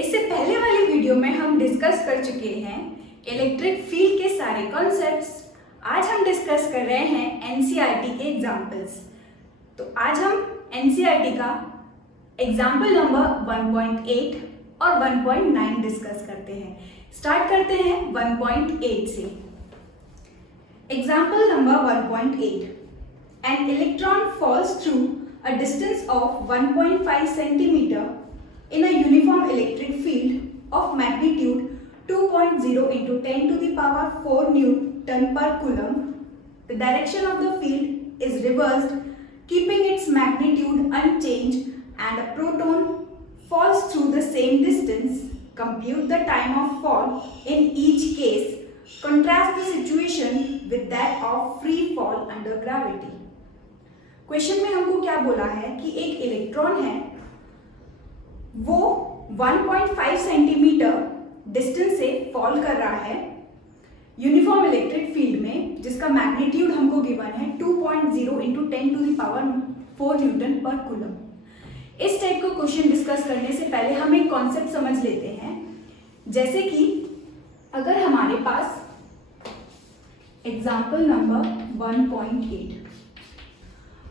इससे पहले वाली वीडियो में हम डिस्कस कर चुके हैं इलेक्ट्रिक फील्ड के सारे कॉन्सेप्ट्स। आज हम डिस्कस कर रहे हैं एनसीईआरटी के एग्जाम्पल्स। तो आज हम एनसीईआरटी का एग्जाम्पल नंबर 1.8 और 1.9 डिस्कस करते हैं। स्टार्ट करते हैं 1.8 से। Example number 1.8, an electron falls through a distance of 1.5 centimeter in a uniform electric field of magnitude 2.0 into 10 to the power 4 Newton per Coulomb. The direction of the field is reversed, keeping its magnitude unchanged, and a proton falls through the same distance. Compute the time of fall in each case. Contrast the situation with that of free fall under gravity. Question में हमको क्या बोला है कि एक electron है, वो 1.5 centimetre distance से फॉल कर रहा है यूनिफॉर्म इलेक्ट्रिक फील्ड में, जिसका मैग्नीट्यूड हमको गिवन है 2.0 into 10 to the power 4 newton per coulomb. इस टाइप का क्वेश्चन डिस्कस करने से पहले हम एक कॉन्सेप्ट समझ लेते हैं। जैसे कि अगर हमारे पास एग्जाम्पल नंबर 1.8,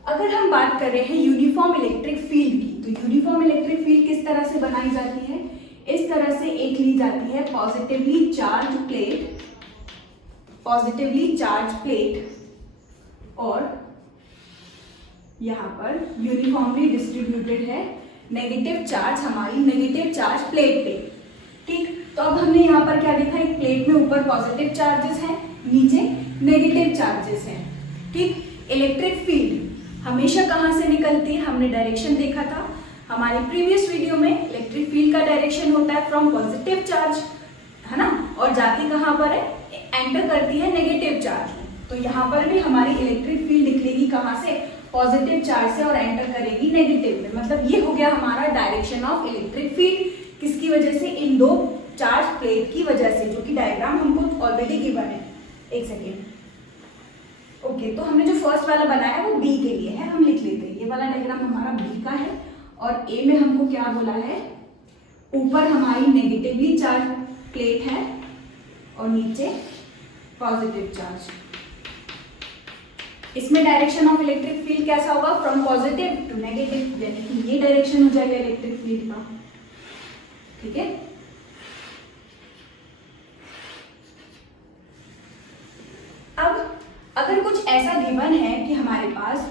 अगर हम बात कर रहे हैं यूनिफॉर्म इलेक्ट्रिक फील्ड की, तो यूनिफॉर्म इलेक्ट्रिक फील्ड किस तरह से बनाई जाती है? इस तरह से एक ली जाती है पॉजिटिवली चार्ज प्लेट और यहाँ पर यूनिफॉर्मली डिस्ट्रीब्यूटेड है नेगेटिव चार्ज हमारी नेगेटिव चार्ज प्लेट पे। ठीक, तो अब हमने यहाँ पर क्या देखा, एक प्लेट में ऊपर पॉजिटिव चार्जेस हैं, नीचे नेगेटिव चार्जेस हैं। ठीक, इलेक्ट्रिक फील्ड हमेशा कहाँ से निकलती है, हमने डायरेक्शन देखा था हमारे प्रीवियस वीडियो में। इलेक्ट्रिक फील्ड का डायरेक्शन होता है फ्रॉम पॉजिटिव चार्ज, है ना, और जाती कहाँ पर है, एंटर करती है नेगेटिव चार्ज। तो यहाँ पर भी हमारी इलेक्ट्रिक फील्ड निकलेगी कहाँ से, पॉजिटिव चार्ज से, और एंटर करेगी नेगेटिव में। मतलब ये हो गया हमारा डायरेक्शन ऑफ इलेक्ट्रिक फील्ड। किसकी वजह से? इन दो चार्ज प्लेट की वजह से, जो कि डायग्राम हमको ऑलरेडी गिवन है। एक सेकेंड। ओके, तो हमने जो फर्स्ट वाला बनाया वो बी के लिए है, हम लिख लेते हैं। ये वाला डायग्राम हमारा बी का है और ए में हमको क्या बोला है, ऊपर हमारी नेगेटिवली चार्ज प्लेट है और नीचे पॉजिटिव चार्ज। इसमें डायरेक्शन ऑफ इलेक्ट्रिक फील्ड कैसा होगा, फ्रॉम पॉजिटिव टू नेगेटिव, यानी कि ये डायरेक्शन हो जाएगा इलेक्ट्रिक फील्ड का। ठीक है, अब अगर कुछ ऐसा गिवन है कि हमारे पास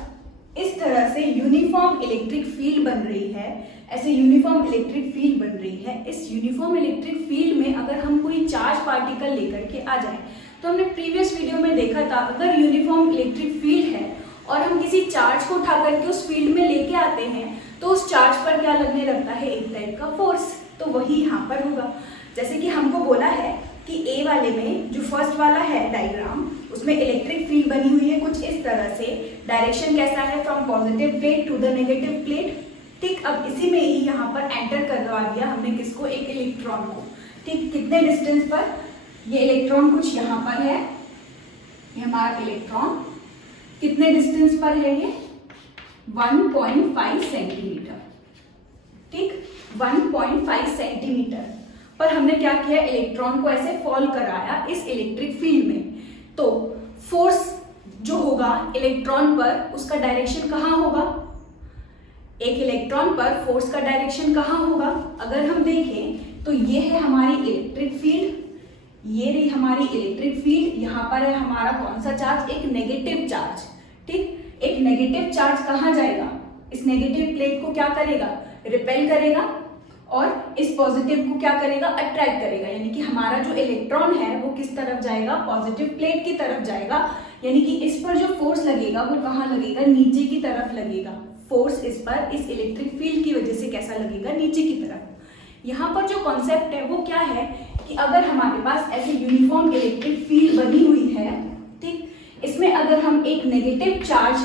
इस तरह से यूनिफॉर्म इलेक्ट्रिक फील्ड बन रही है, ऐसे यूनिफॉर्म इलेक्ट्रिक फील्ड बन रही है, इस यूनिफॉर्म इलेक्ट्रिक फील्ड में अगर हम कोई चार्ज पार्टिकल लेकर के आ जाए, तो हमने प्रीवियस वीडियो में देखा था, अगर यूनिफॉर्म इलेक्ट्रिक फील्ड है और हम किसी चार्ज को उठा करके उस फील्ड में लेके आते हैं, तो उस चार्ज पर क्या लगने लगता है, एक टाइप का फोर्स। तो वही यहाँ पर होगा। जैसे कि हमको बोला है कि ए वाले में जो फर्स्ट वाला है डायग्राम, उसमें इलेक्ट्रिक फील्ड बनी हुई है कुछ इस तरह से। डायरेक्शन कैसा है, from positive plate to the negative plate. ठीक, अब इसी में ही यहाँ पर एंटर करवा दिया हमने किसको, एक इलेक्ट्रॉन को। ठीक, कितने डिस्टेंस पर, ये इलेक्ट्रॉन कुछ यहाँ पर है, ये हमारा इलेक्ट्रॉन कितने डिस्टेंस पर है, ये 1.5 सेंटीमीटर। ठीक, 1.5 सेंटीमीटर पर हमने क्या किया, इलेक्ट्रॉन को ऐसे फॉल कराया इस इलेक्ट्रिक फील्ड में। तो फोर्स जो होगा इलेक्ट्रॉन पर, उसका डायरेक्शन कहाँ होगा, एक इलेक्ट्रॉन पर फोर्स का डायरेक्शन कहाँ होगा? अगर हम देखें तो ये है हमारी इलेक्ट्रिक फील्ड, ये रही हमारी इलेक्ट्रिक फील्ड, यहाँ पर है हमारा कौन सा चार्ज, एक नेगेटिव चार्ज। ठीक, एक नेगेटिव चार्ज कहाँ जाएगा, इस नेगेटिव प्लेट को क्या करेगा, रिपेल करेगा, और इस पॉजिटिव को क्या करेगा, अट्रैक्ट करेगा। यानी कि हमारा जो इलेक्ट्रॉन है वो किस तरफ जाएगा, पॉजिटिव प्लेट की तरफ जाएगा। यानी कि इस पर जो फोर्स लगेगा वो कहाँ लगेगा, नीचे की तरफ लगेगा। फोर्स इस पर, इस इलेक्ट्रिक फील्ड की वजह से कैसा लगेगा, नीचे की तरफ। यहाँ पर जो कॉन्सेप्ट है वो क्या है कि अगर हमारे पास ऐसे यूनिफॉर्म इलेक्ट्रिक फील्ड बनी हुई है, ठीक, इसमें अगर हम एक नेगेटिव चार्ज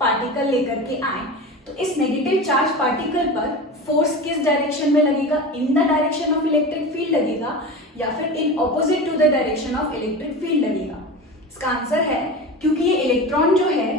पार्टिकल लेकर के आए, तो इस नेगेटिव चार्ज पार्टिकल पर फोर्स किस डायरेक्शन में लगेगा, in the direction of electric field लगेगा, या फिर in opposite to the direction of electric field लगेगा। इसका आंसर है, क्योंकि ये इलेक्ट्रॉन जो है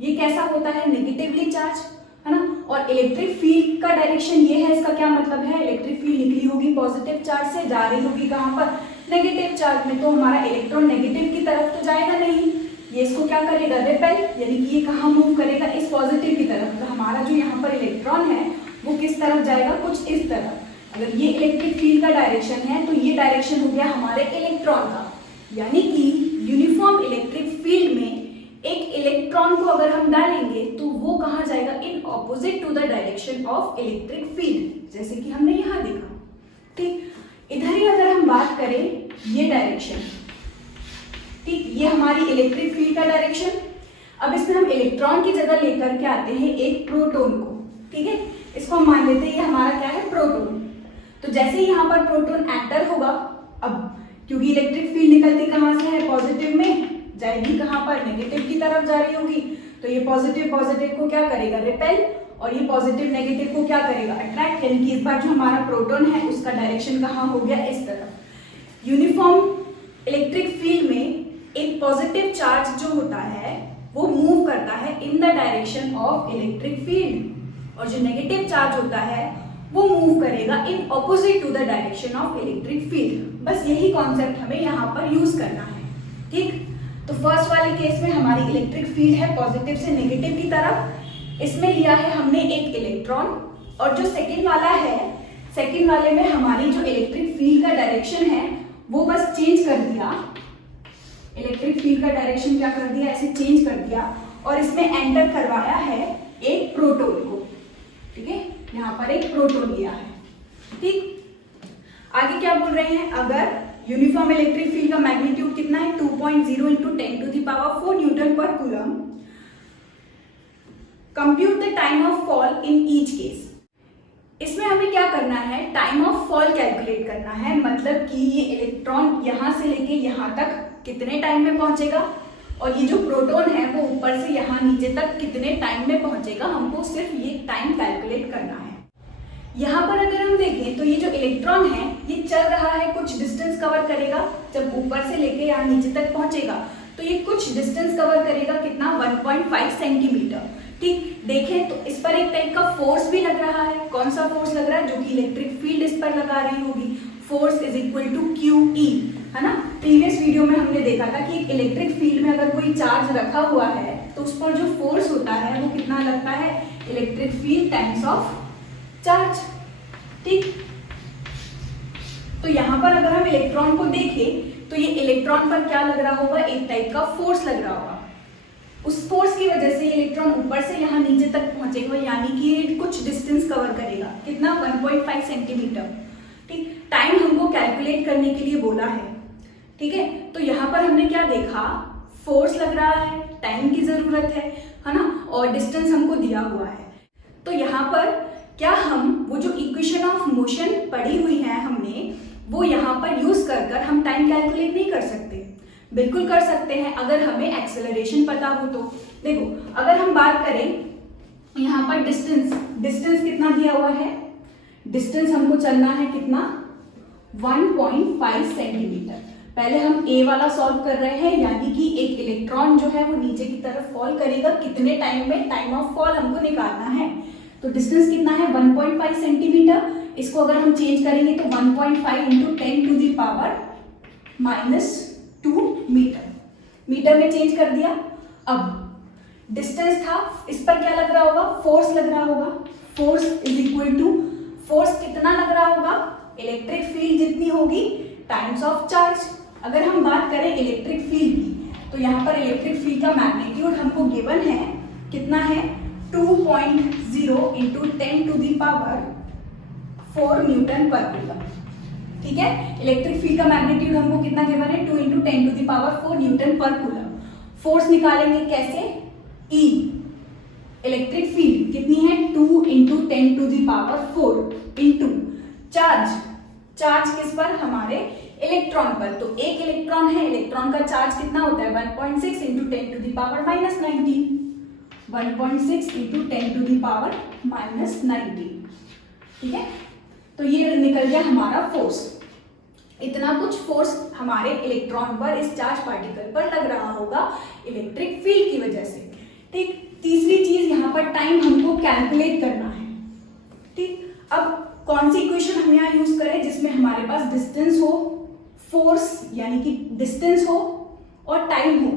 ये कैसा होता है, नेगेटिवली चार्ज, है ना, और इलेक्ट्रिक फील्ड का डायरेक्शन ये है। इसका क्या मतलब है, इलेक्ट्रिक फील्ड निकली पॉजिटिव चार्ज से, जा रही होगी कहाँ पर, नेगेटिव चार्ज में। तो हमारा इलेक्ट्रॉन नेगेटिव की तरफ तो जाएगा नहीं, ये इसको क्या करेगा, रिपेल, यानी कि ये कहाँ मूव करेगा, इस पॉजिटिव की तरफ। तो हमारा जो यहाँ पर इलेक्ट्रॉन है वो किस तरफ जाएगा, कुछ इस तरफ। अगर ये इलेक्ट्रिक फील्ड का डायरेक्शन है तो ये डायरेक्शन हो गया हमारे इलेक्ट्रॉन का, यानी कि यूनिफॉर्म इलेक्ट्रिक फील्ड में एक इलेक्ट्रॉन को अगर हम डालेंगे तो वो कहाँ जाएगा, in opposite to the direction of electric field, जैसे कि हमने यहाँ देखा। ठीक, इधर ही अगर हम बात करें ये डायरेक्शन, ठीक, ये हमारी इलेक्ट्रिक फील्ड का डायरेक्शन। अब इसमें हम इलेक्ट्रॉन की जगह लेकर के आते हैं एक प्रोटॉन को, ठीक है, इसको हम मान लेते हैं ये हमारा क्या है, प्रोटॉन। तो जैसे ही यहाँ पर प्रोटॉन एंटर होगा, अब क्योंकि इलेक्ट्रिक फील्ड निकलती कहाँ से है, पॉजिटिव में, जाएगी कहाँ पर, नेगेटिव की तरफ जा रही होगी। तो ये पॉजिटिव पॉजिटिव को क्या करेगा, रिपेल, और ये पॉजिटिव नेगेटिव को क्या करेगा, अट्रैक्ट, यानी कि इस बार जो हमारा प्रोटॉन है उसका डायरेक्शन कहाँ हो गया, इस तरफ। यूनिफॉर्म इलेक्ट्रिक फील्ड में एक पॉजिटिव चार्ज जो होता है वो मूव करता है in the direction of electric field, और जो नेगेटिव चार्ज होता है वो मूव करेगा in opposite to the direction of electric field. बस यही कॉन्सेप्ट हमें यहाँ पर यूज करना है। ठीक, तो फर्स्ट वाले केस में हमारी इलेक्ट्रिक फील्ड है पॉजिटिव से नेगेटिव की तरफ, इसमें लिया है हमने एक इलेक्ट्रॉन, और जो सेकेंड वाला है, सेकेंड वाले में हमारी जो इलेक्ट्रिक फील्ड का डायरेक्शन है वो बस चेंज कर दिया, इलेक्ट्रिक फील्ड का डायरेक्शन क्या कर दिया, ऐसे चेंज कर दिया, और इसमें एंटर करवाया है एक प्रोटॉन को। ठीक है, यहाँ पर एक प्रोटॉन लिया है। ठीक, आगे क्या बोल रहे हैं, अगर यूनिफॉर्म इलेक्ट्रिक फील्ड का मैग्नीट्यूड कितना है, 2.0 into 10⁴ Newton per coulomb, compute the time of fall in each case. इसमें हमें क्या करना है, टाइम ऑफ फॉल कैलकुलेट करना है, मतलब कि ये इलेक्ट्रॉन यहाँ से लेके यहाँ तक कितने टाइम में पहुंचेगा, और ये जो प्रोटॉन है वो ऊपर से यहाँ नीचे तक कितने टाइम में पहुंचेगा, हमको सिर्फ ये टाइम कैलकुलेट करना है। यहाँ पर अगर हम देखें तो ये जो इलेक्ट्रॉन है ये चल रहा है, कुछ डिस्टेंस कवर करेगा, जब ऊपर से लेके यहाँ नीचे तक पहुंचेगा तो ये कुछ डिस्टेंस कवर करेगा, कितना, 1.5 सेंटीमीटर। ठीक, देखें तो इस पर एक टाइप का फोर्स भी लग रहा है। कौन सा फोर्स लग रहा है, जो कि इलेक्ट्रिक फील्ड इस पर लगा रही होगी। Force is equal to QE, है ना। प्रीवियस वीडियो में हमने देखा था कि इलेक्ट्रिक फील्ड में अगर कोई चार्ज रखा हुआ है तो उस पर जो फोर्स होता है वो कितना लगता है, electric field times of charge. ठीक, तो यहाँ पर अगर हम इलेक्ट्रॉन को देखें तो ये इलेक्ट्रॉन पर क्या लग रहा होगा, एक टाइप का फोर्स लग रहा होगा। उस फोर्स की वजह से इलेक्ट्रॉन ऊपर से यहाँ नीचे तक पहुंचेगा, यानी कि कुछ डिस्टेंस कवर करेगा, कितना, 1.5 सेंटीमीटर। ठीक, टाइम हमको कैलकुलेट करने के लिए बोला है। ठीक है, तो यहाँ पर हमने क्या देखा, फोर्स लग रहा है, टाइम की जरूरत है ना, और डिस्टेंस हमको दिया हुआ है। तो यहाँ पर क्या हम वो जो इक्वेशन ऑफ मोशन पढ़ी हुई है हमने, वो यहाँ पर यूज कर कर हम टाइम कैलकुलेट नहीं कर सकते? बिल्कुल कर सकते हैं, अगर हमें एक्सेलरेशन पता हो तो। देखो, अगर हम बात करें यहाँ पर डिस्टेंस कितना दिया हुआ है, डिस्टेंस हमको चलना है कितना, 1.5 सेंटीमीटर। पहले हम ए वाला सॉल्व कर रहे हैं, यानी कि एक इलेक्ट्रॉन जो है वो नीचे की तरफ फॉल करेगा, कितने टाइम में, टाइम ऑफ फॉल हमको निकालना है। तो डिस्टेंस कितना है, 1.5 सेंटीमीटर। इसको अगर हम चेंज करेंगे तो 1.5 इंटू 10⁻⁻² मीटर, मीटर में चेंज कर दिया। अब डिस्टेंस था, इस पर क्या लग रहा होगा, फोर्स लग रहा होगा। Force is equal to, force कितना लग रहा होगा, इलेक्ट्रिक फील्ड जितनी होगी टाइम्स ऑफ चार्ज। अगर हम बात करें इलेक्ट्रिक फील्ड की, तो यहाँ पर इलेक्ट्रिक फील्ड का मैग्नीट्यूड हमको गिवन है, कितना है, 2.0 इंटू 10⁴ न्यूटन पर कूलम। ठीक है, इलेक्ट्रिक फील्ड का मैग्नीट्यूड हमको कितना गिवन है, 2 into 10⁴ Newton per coulomb. Force निकालेंगे कैसे, E, इलेक्ट्रिक फील्ड कितनी है, 2 इंटू 10⁴ इंटू चार्ज किस पर, हमारे इलेक्ट्रॉन पर। तो एक इलेक्ट्रॉन है, इलेक्ट्रॉन का चार्ज कितना होता है, 1.6 इंटू 10⁻⁻⁹, 1.6 इंटू 10⁻⁻⁹। ठीक है, तो ये निकल गया हमारा फोर्स। इतना कुछ फोर्स हमारे इलेक्ट्रॉन पर, इस चार्ज पार्टिकल पर लग रहा होगा इलेक्ट्रिक फील्ड की वजह से। ठीक, तीसरी चीज यहाँ पर टाइम हमको कैलकुलेट करना है। ठीक, अब कौन सी इक्वेशन हम यहाँ यूज करें जिसमें हमारे पास डिस्टेंस हो, फोर्स यानी कि डिस्टेंस हो और टाइम हो।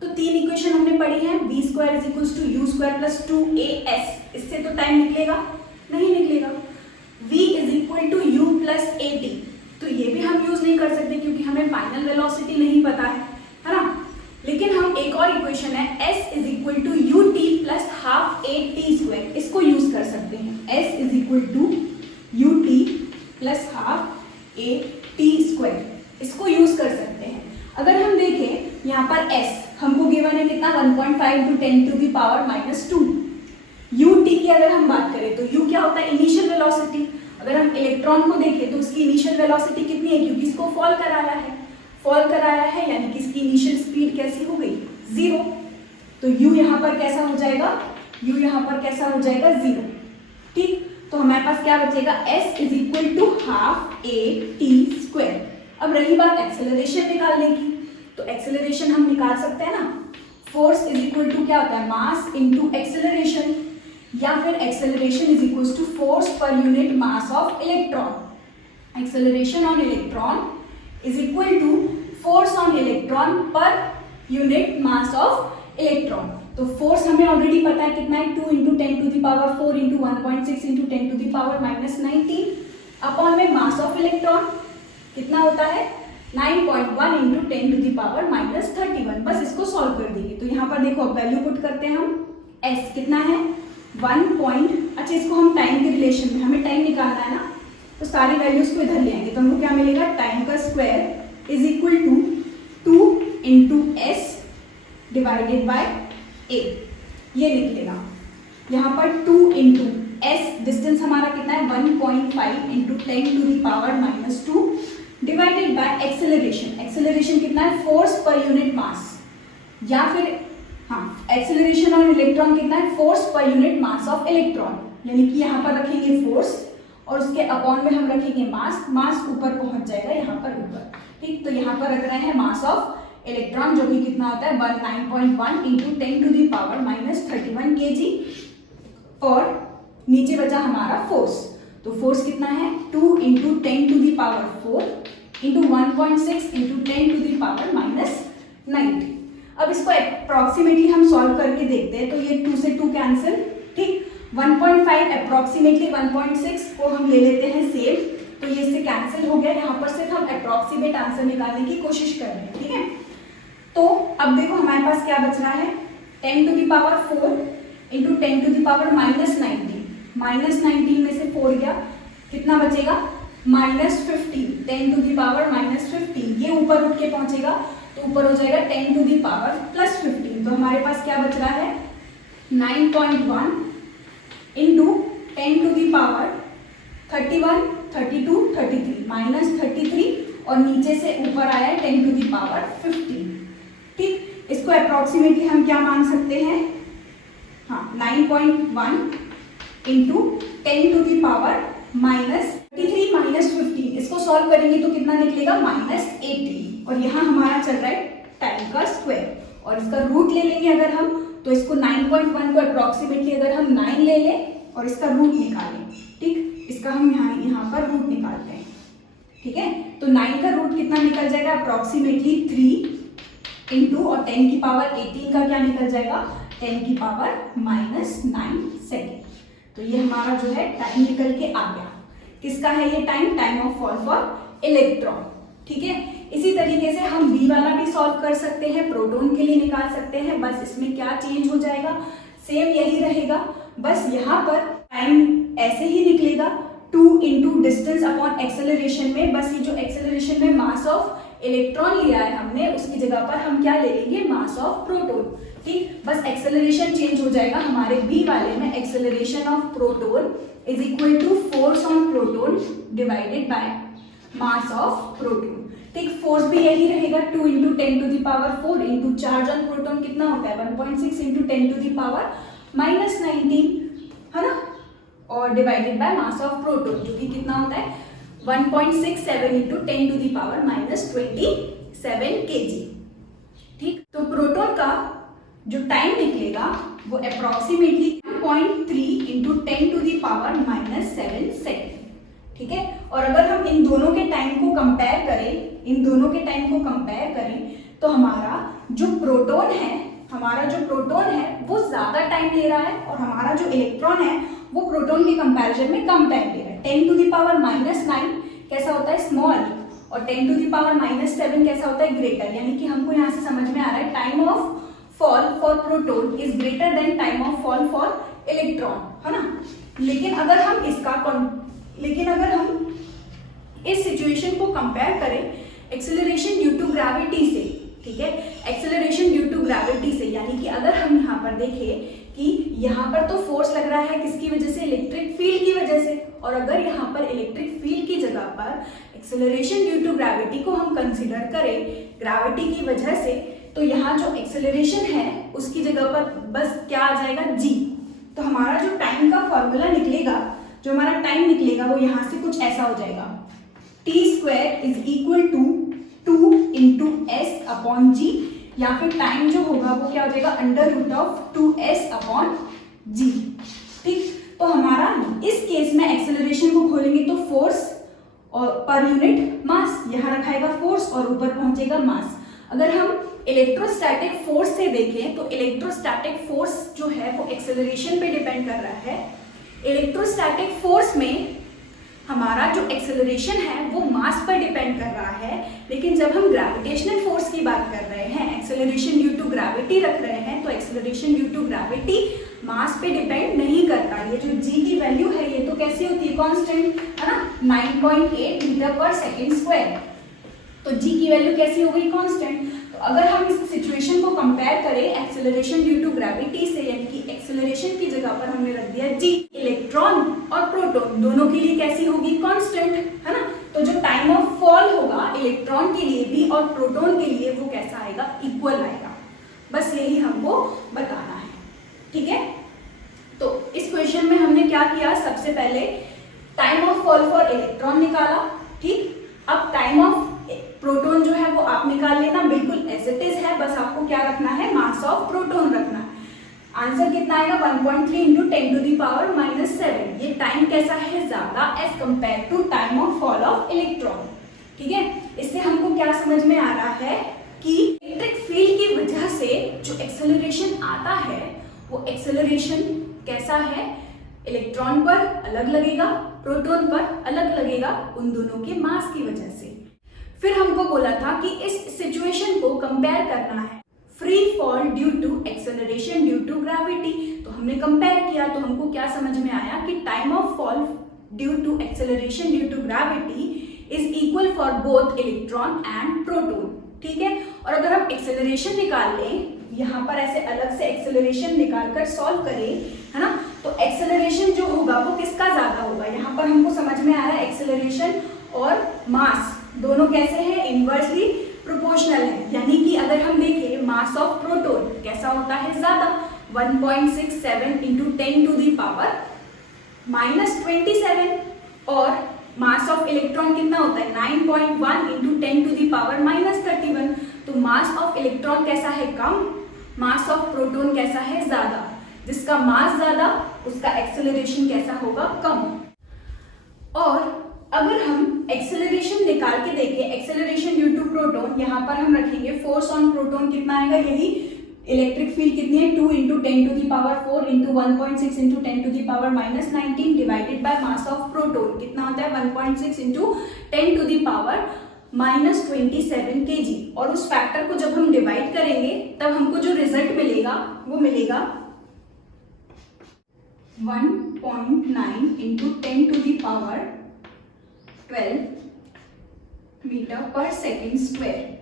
तो 3 इक्वेशन हमने पढ़ी है, v square is equal to u square plus 2as। इससे तो टाइम निकलेगा नहीं निकलेगा। v is equal to u plus at, तो ये भी हम यूज नहीं कर सकते क्योंकि हमें फाइनल वेलोसिटी नहीं पता है ना। लेकिन हम एक और इक्वेशन है s is equal to u t plus half a t square, इसको यूज कर सकते हैं। s is equal to u t plus half a t square, इसको यूज कर सकते हैं। अगर हम देखें यहाँ पर s हमको गिवन है कितना 1.5 into 10 to the power minus 2। U t की अगर हम बात करें तो u क्या होता है, इनिशियल वेलोसिटी। अगर हम इलेक्ट्रॉन को देखें तो उसकी इनिशियल वेलोसिटी कितनी है, क्योंकि इसको फॉल कराया है यानी कि इसकी इनिशियल स्पीड कैसी हो गई, 0। तो u यहाँ पर कैसा हो जाएगा, u यहाँ पर कैसा हो जाएगा 0। ठीक, तो हमारे पास क्या बचेगा, s is equal to half a t square. अब रही बात एक्सेलरेशन निकालने की, तो एक्सेलरेशन हम निकाल सकते हैं ना। फोर्स इज इक्वल टू क्या होता है, मास इनटू एक्सेलरेशन, या फिर acceleration is equal to force per unit mass of electron. Acceleration on electron is equal to force on electron per unit mass of electron. तो force हमें already पता है कितना है, 2 into 10 to the power 4 into 1.6 into 10 to the power minus 19 upon में mass of electron कितना होता है 9.1 into 10 to the power minus 31। बस इसको सॉल्व कर देंगे। तो यहाँ पर देखो अब वैल्यू पुट करते हैं हम, s कितना है 1 अच्छा इसको हम टाइम के रिलेशन में, हमें टाइम निकालना है ना, तो सारी वैल्यूज को इधर ले आएंगे तो हमको क्या मिलेगा, टाइम का square is equal to 2 into S divided by A, ये निकलेगा। यहाँ पर 2 इंटू एस डिस्टेंस हमारा कितना है 1.5 into 10 to the power minus 2 divided by acceleration. Acceleration कितना है, फोर्स पर यूनिट मास, या फिर हाँ एक्सेलरेशन ऑन इलेक्ट्रॉन कितना है, force per unit mass of electron, यानी कि यहाँ पर रखेंगे फोर्स और उसके अपॉन में हम रखेंगे मास, मास ऊपर पहुंच जाएगा यहाँ पर ऊपर। ठीक, तो यहाँ पर रख रहे हैं मास ऑफ इलेक्ट्रॉन जो कि कितना होता है 9.1 into 10 to the power minus 31 kg, और नीचे बचा हमारा फोर्स। तो फोर्स कितना है 2 into 10 to the power 4 into 1.6 into 10 to the power minus 90। अब इसको अप्रोक्सीमेटली हम सॉल्व करके देखते हैं। तो ये 2 से 2 कैंसिल, ठीक, 1.5 अप्रोक्सीमेटली 1.6 को हम ले लेते हैं सेम, तो ये इससे कैंसिल हो गया। यहाँ पर सिर्फ हम अप्रोक्सीमेट आंसर निकालने की कोशिश कर रहे हैं, ठीक है। तो अब देखो हमारे पास क्या बच रहा है, 10 to the power 4 into 10 to the power minus 19, minus 19 में से 4 गया, कितना बचेगा minus 15, 10 to the power minus 15, ये ऊपर उठ के पहुंचेगा तो ऊपर हो जाएगा 10 टू दी पावर प्लस 15। तो हमारे पास क्या बच रहा है 9.1 into 10 to the power 31, 32, 33 minus 33 और नीचे से ऊपर आया है 10 टू दी पावर 15। ठीक, इसको अप्रोक्सीमेटली हम क्या मान सकते हैं, हाँ 9.1 into 10 to the power minus 33 minus 15, इसको सॉल्व करेंगे तो कितना निकलेगा माइनस 80। और यहाँ हमारा चल रहा है टाइम का स्क्वायर, और इसका रूट ले लेंगे अगर हम, तो इसको 9.1 को अप्रोक्सीमेटली अगर हम 9 ले लें और इसका रूट निकालें, ठीक, इसका हम यहाँ पर रूट निकालते हैं, ठीक है। तो 9 का रूट कितना निकल जाएगा अप्रोक्सीमेटली 3 इंटू और 10 की पावर 18 का क्या निकल जाएगा 10 की पावर माइनस 9 सेकेंड। तो ये हमारा जो है टाइम निकल के आ गया। किसका है ये time, time of fall for electron, ठीक है। इसी तरीके से हम बी वाला भी सॉल्व कर सकते हैं, प्रोटॉन के लिए निकाल सकते हैं। बस इसमें क्या चेंज हो जाएगा, सेम यही रहेगा, बस यहाँ पर टाइम ऐसे ही निकलेगा 2 इंटू डिस्टेंस अपॉन एक्सेलरेशन में, बस ये जो एक्सेलरेशन में मास ऑफ इलेक्ट्रॉन लिया है हमने, उसकी जगह पर हम क्या ले लेंगे मास ऑफ प्रोटॉन। ठीक, बस एक्सेलरेशन चेंज हो जाएगा हमारे बी वाले में, acceleration of proton is equal to force on proton divided by mass of proton. ठीक, फोर्स भी यही रहेगा 2 into 10 to the power 4 into charge on proton कितना होता है 1.6 into 10 to the power minus 19, है ना, और divided by mass of proton जो कि कितना होता है 1.67 into 10 to the power minus 27 kg। ठीक, तो प्रोटॉन का जो टाइम निकलेगा वो approximately 0.3 into 10 to the power minus 7 second. ठीक है। और अगर हम इन दोनों के टाइम को कंपेयर करें तो हमारा जो प्रोटॉन है वो ज्यादा टाइम ले रहा है और हमारा जो इलेक्ट्रॉन है वो प्रोटॉन के कंपैरिजन में कम टाइम ले रहा है। 10 टू द पावर -9 कैसा होता है, स्मॉल, और 10 टू द पावर -7 कैसा होता है, ग्रेटर। यानी कि हमको यहाँ से समझ में आ रहा है time of fall for proton is greater than time of fall for electron, है ना। लेकिन अगर हम इस सिचुएशन को कंपेयर करें एक्सेलरेशन ड्यू टू ग्रेविटी से, ठीक है, एक्सेलरेशन ड्यू टू ग्रेविटी से, यानी कि अगर हम यहाँ पर देखें कि यहाँ पर तो फोर्स लग रहा है किसकी वजह से, इलेक्ट्रिक फील्ड की वजह से, और अगर यहाँ पर इलेक्ट्रिक फील्ड की जगह पर एक्सेलरेशन ड्यू टू ग्रेविटी को हम कंसीडर करें ग्रेविटी की वजह से, तो यहाँ जो एक्सेलरेशन है उसकी जगह पर बस क्या आ जाएगा, जी। तो हमारा जो टाइम का फॉर्मूला निकलेगा, वो यहाँ से कुछ ऐसा हो जाएगा, t² is equal to 2 into S upon G, या फिर टाइम जो होगा वो क्या हो जाएगा, √2s अपॉन जी, ठीक। तो हमारा इस केस में एक्सेलरेशन को खोलेंगे तो फोर्स और पर यूनिट मास, यहाँ रखाएगा फोर्स और ऊपर पहुंचेगा मास। अगर हम इलेक्ट्रोस्टैटिक फोर्स से देखें तो इलेक्ट्रोस्टैटिक फोर्स जो है वो एक्सेलरेशन पे डिपेंड कर रहा है। इलेक्ट्रोस्टैटिक फोर्स में हमारा जो एक्सेलरेशन है वो मास पर डिपेंड कर रहा है, लेकिन जब हम ग्रेविटेशनल फोर्स की बात कर रहे हैं, एक्सेलरेशन ड्यू टू ग्रेविटी रख रहे हैं, तो एक्सेलरेशन ड्यू टू ग्रेविटी मास पे डिपेंड नहीं करता। ये जो जी की वैल्यू है ये तो कैसी होती है, कांस्टेंट, है ना, 9.8 मीटर पर सेकेंड स्क्वायर। तो जी की वैल्यू कैसी हो गई, कांस्टेंट। तो अगर हम इस सिचुएशन को कंपेयर करें एक्सेलरेशन ड्यू टू ग्रेविटी से, यानी कि एक्सेलरेशन की जगह पर हमने रख दिया जी, इलेक्ट्रॉन और प्रोटॉन दोनों के लिए कैसी होगी, कांस्टेंट, है ना। तो जो टाइम ऑफ फॉल होगा इलेक्ट्रॉन के लिए भी और प्रोटॉन के लिए वो कैसा आएगा, इक्वल आएगा। बस यही हमको बताना है, ठीक है। तो इस क्वेश्चन में हमने क्या किया, सबसे पहले time of fall for electron निकाला, ठीक। अब टाइम ऑफ प्रोटॉन जो है वो आप निकाल लेना, बिल्कुल एज इट इज है, बस आपको क्या रखना है, मास ऑफ प्रोटॉन रखना है। आंसर कितना आएगा, 1.3 इंटू 10 टू द पावर -7। ये टाइम कैसा है, ज्यादा as compare to time of fall of electron, ठीक है। इससे हमको क्या समझ में आ रहा है कि इलेक्ट्रिक फील्ड की वजह से जो एक्सेलरेशन आता है वो एक्सेलरेशन कैसा है, इलेक्ट्रॉन पर अलग लगेगा, प्रोटॉन पर अलग लगेगा, उन दोनों के मास की वजह से। फिर हमको बोला था कि इस सिचुएशन को कंपेयर करना है free fall due to acceleration due to gravity. तो हमने कंपेयर किया तो हमको क्या समझ में आया कि time of fall due to acceleration due to gravity is equal for both electron and proton, ठीक है। और अगर हम एक्सेलरेशन निकाल लें, यहाँ पर ऐसे अलग से एक्सेलरेशन निकाल कर सॉल्व करें, है ना, तो एक्सेलरेशन जो होगा वो किसका ज्यादा होगा। यहाँ पर हमको समझ में आ रहा है एक्सेलरेशन और मास दोनों कैसे हैं, इनवर्सली प्रोपोर्शनल है। यानी कि अगर हम देखें मास ऑफ प्रोटॉन कैसा होता है, ज्यादा, 1.67 इंटू 10 टू दी पावर -27, और मास ऑफ इलेक्ट्रॉन कितना होता है, 9.1 इंटू 10 टू दी पावर -31। तो मास ऑफ इलेक्ट्रॉन कैसा है, कम, मास ऑफ प्रोटॉन कैसा है, ज्यादा। जिसका मास ज्यादा उसका एक्सेलरेशन कैसा होगा, कम। और अगर हम एक्सेलरेशन निकाल के देखें, एक्सेलरेशन ड्यू टू प्रोटॉन, यहाँ पर हम रखेंगे फोर्स ऑन प्रोटॉन कितना आएगा, यही इलेक्ट्रिक फील्ड कितनी है, 2 into 10 to the power 4 into 1.6 into 10 to the power -19 divided by mass of proton कितना होता है, 1.6 into 10 to the power -27 kg। और उस फैक्टर को जब हम डिवाइड करेंगे तब हमको जो रिजल्ट मिलेगा वो मिलेगा 1.9 into 10 to the power 12 metre per second square,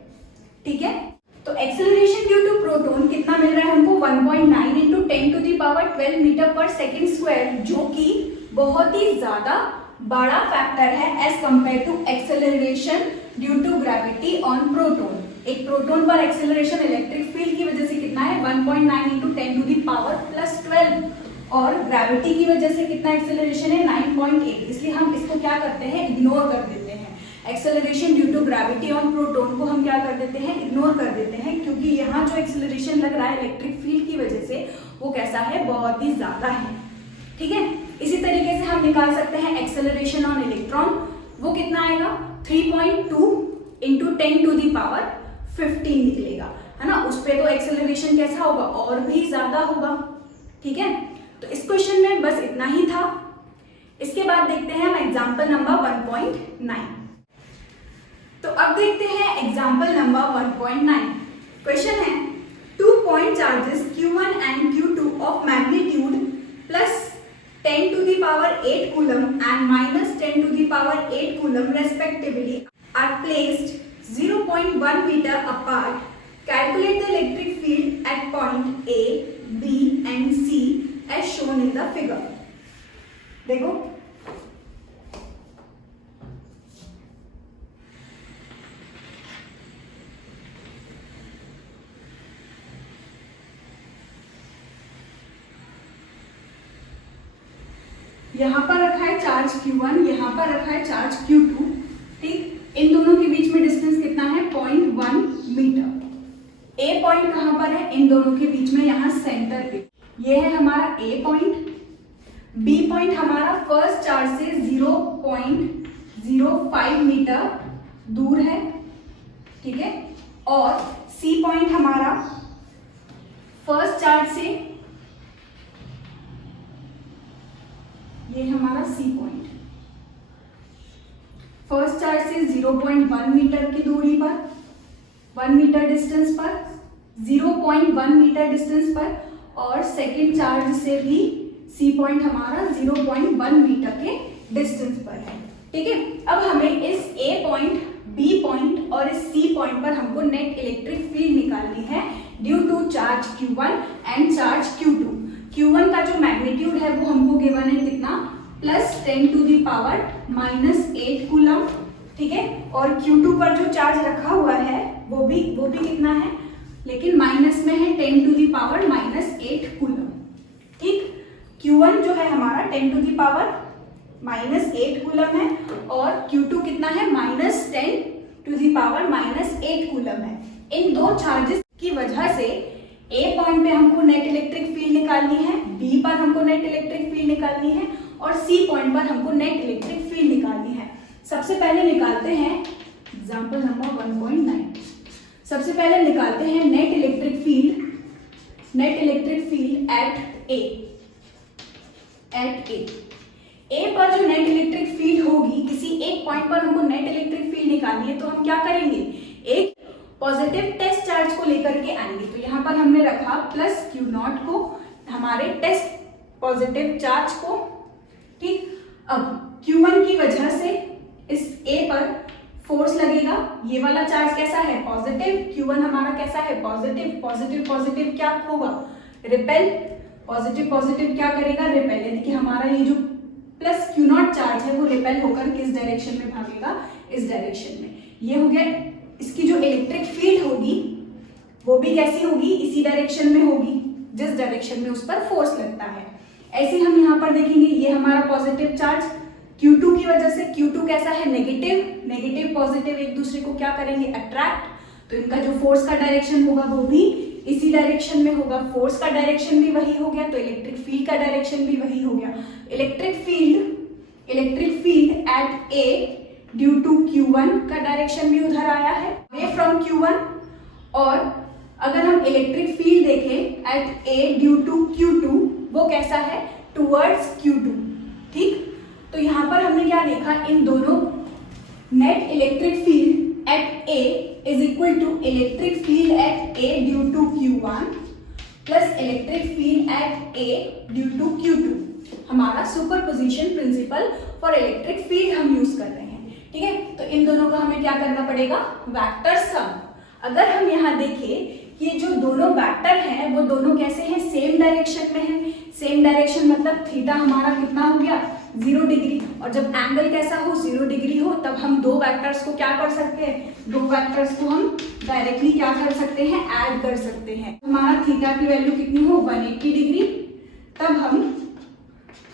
ठीक है। तो एक्सेलरेशन ड्यू टू प्रोटॉन कितना मिल रहा है हमको, 1.9 into 10 to the power 12 metre per second square, जो कि बहुत ही ज्यादा बड़ा फैक्टर है as compare to acceleration due to gravity on proton. एक प्रोटॉन पर एक्सेलरेशन इलेक्ट्रिक फील्ड की वजह से कितना है, 1.9 इंटू 10 टू दी पावर +12, और ग्रेविटी की वजह से कितना एक्सेलरेशन है, 9.8। इसलिए हम इसको क्या करते हैं, इग्नोर कर देते हैं। Acceleration due to gravity on proton को हम क्या कर देते हैं, इग्नोर कर देते हैं, क्योंकि यहाँ जो एक्सेलरेशन लग रहा है इलेक्ट्रिक फील्ड की वजह से वो कैसा है, बहुत ही ज्यादा है, ठीक है। इसी तरीके से हम निकाल सकते हैं एक्सेलरेशन ऑन इलेक्ट्रॉन, वो कितना आएगा 3.2 इंटू 10⁻15 निकलेगा, है ना। उस पे तो एक्सेलरेशन कैसा होगा, और भी ज्यादा होगा, ठीक है। तो इस क्वेश्चन में बस इतना ही था। इसके बाद देखते हैं हम एग्जाम्पल नंबर 1.9। तो अब देखते हैं एग्जाम्पल नंबर 1.9। क्वेश्चन है 2 point charges Q1 and Q2 of magnitude plus 10⁸ coulomb and minus 10⁸ coulomb respectively are placed 0.1 meter apart. Calculate the electric field at point A, B and C as shown in the figure. देखो यहाँ पर रखा है charge Q1, यहाँ पर रखा है charge Q2, ठीक। इन दोनों के बीच में डिस्टेंस कितना है 0.1 मीटर। ए पॉइंट कहाँ पर है, इन दोनों के बीच में, यहाँ सेंटर पे। ये है हमारा ए पॉइंट। बी पॉइंट हमारा फर्स्ट चार्ज से 0.05 मीटर दूर है, ठीक है। और सी पॉइंट हमारा फर्स्ट चार्ज से, ये हमारा सी पॉइंट, फर्स्ट चार्ज से 0.1 मीटर की दूरी पर, 1 मीटर डिस्टेंस पर, 0.1 मीटर डिस्टेंस पर, और सेकेंड चार्ज से भी सी पॉइंट हमारा 0.1 मीटर के डिस्टेंस पर है, ठीक है। अब हमें इस ए पॉइंट, बी पॉइंट और इस सी पॉइंट पर हमको नेट इलेक्ट्रिक फील्ड निकालनी है due to charge Q1 and charge Q2। Q1 का जो मैग्नीट्यूड है वो हमको गिवन है कितना, प्लस 10⁻⁻8 कूलम, ठीक है। और Q2 पर जो चार्ज रखा हुआ है वो भी कितना है, लेकिन माइनस में है 10⁻⁻8 कूलम, ठीक। Q1 जो है हमारा 10⁻�8 कूलम है और Q2 कितना है, -10⁻⁻8 कूलम है। इन दो चार्जेस की वजह से ए पॉइंट पे हमको नेट इलेक्ट्रिक फील्ड निकालनी है, बी पर हमको नेट इलेक्ट्रिक फील्ड निकालनी है और सी पॉइंट पर हमको नेट इलेक्ट्रिक फील्ड निकालनी है। सबसे पहले निकालते हैं एग्जांपल नंबर 1.9। सबसे पहले निकालते हैं नेट इलेक्ट्रिक फील्ड एट ए पर जो नेट इलेक्ट्रिक फील्ड होगी, किसी एक पॉइंट पर हमको नेट इलेक्ट्रिक फील्ड निकालनी है, तो हम क्या करेंगे, एक पॉजिटिव टेस्ट चार्ज को लेकर के आएंगे। तो यहाँ पर हमने रखा प्लस Q0 को, हमारे टेस्ट पॉजिटिव चार्ज को, ठीक। अब Q1 की वजह से इस A पर फोर्स लगेगा, ये वाला चार्ज कैसा है, पॉजिटिव। Q1 हमारा कैसा है, पॉजिटिव। पॉजिटिव क्या होगा, रिपेल। पॉजिटिव क्या करेगा, रिपेल। यानी कि हमारा ये जो प्लस Q0 चार्ज है वो रिपेल होकर किस डायरेक्शन में भागेगा, इस डायरेक्शन में। ये हो गया। इसकी जो इलेक्ट्रिक फील्ड होगी वो भी कैसी होगी, इसी डायरेक्शन में होगी जिस डायरेक्शन में उस पर फोर्स लगता है। ऐसे हम यहाँ पर देखेंगे, ये हमारा पॉजिटिव चार्ज Q2 की वजह से, Q2 कैसा है, नेगेटिव पॉजिटिव एक दूसरे को क्या करेंगे, अट्रैक्ट। तो इनका जो फोर्स का डायरेक्शन होगा वो भी इसी डायरेक्शन में होगा। फोर्स का डायरेक्शन भी वही हो गया तो इलेक्ट्रिक फील्ड का डायरेक्शन भी वही हो गया। Electric field at A due to Q1 का डायरेक्शन भी उधर आया है, अवे फ्रॉम Q1। और अगर हम इलेक्ट्रिक फील्ड देखें at A due to Q2, वो कैसा है, टुवर्ड्स Q2, ठीक। तो यहाँ पर हमने क्या देखा, इन दोनों net electric field at A is equal to electric field at A due to Q1 plus electric field at A due to Q2। हमारा superposition principle for electric field हम यूज कर रहे हैं, ठीक है। तो इन दोनों का हमें क्या करना पड़ेगा, वेक्टर सम। अगर हम यहाँ देखें, ये जो दोनों वेक्टर हैं वो दोनों कैसे हैं, सेम डायरेक्शन में है। सेम डायरेक्शन मतलब थीटा हमारा कितना हो गया, 0 डिग्री। और जब एंगल कैसा हो, 0 डिग्री हो, तब हम दो वेक्टर्स को क्या कर सकते हैं, दो वेक्टर्स को हम डायरेक्टली क्या कर सकते हैं, ऐड कर सकते हैं। हमारा थीटा की वैल्यू कितनी हो, 180 डिग्री। तब हम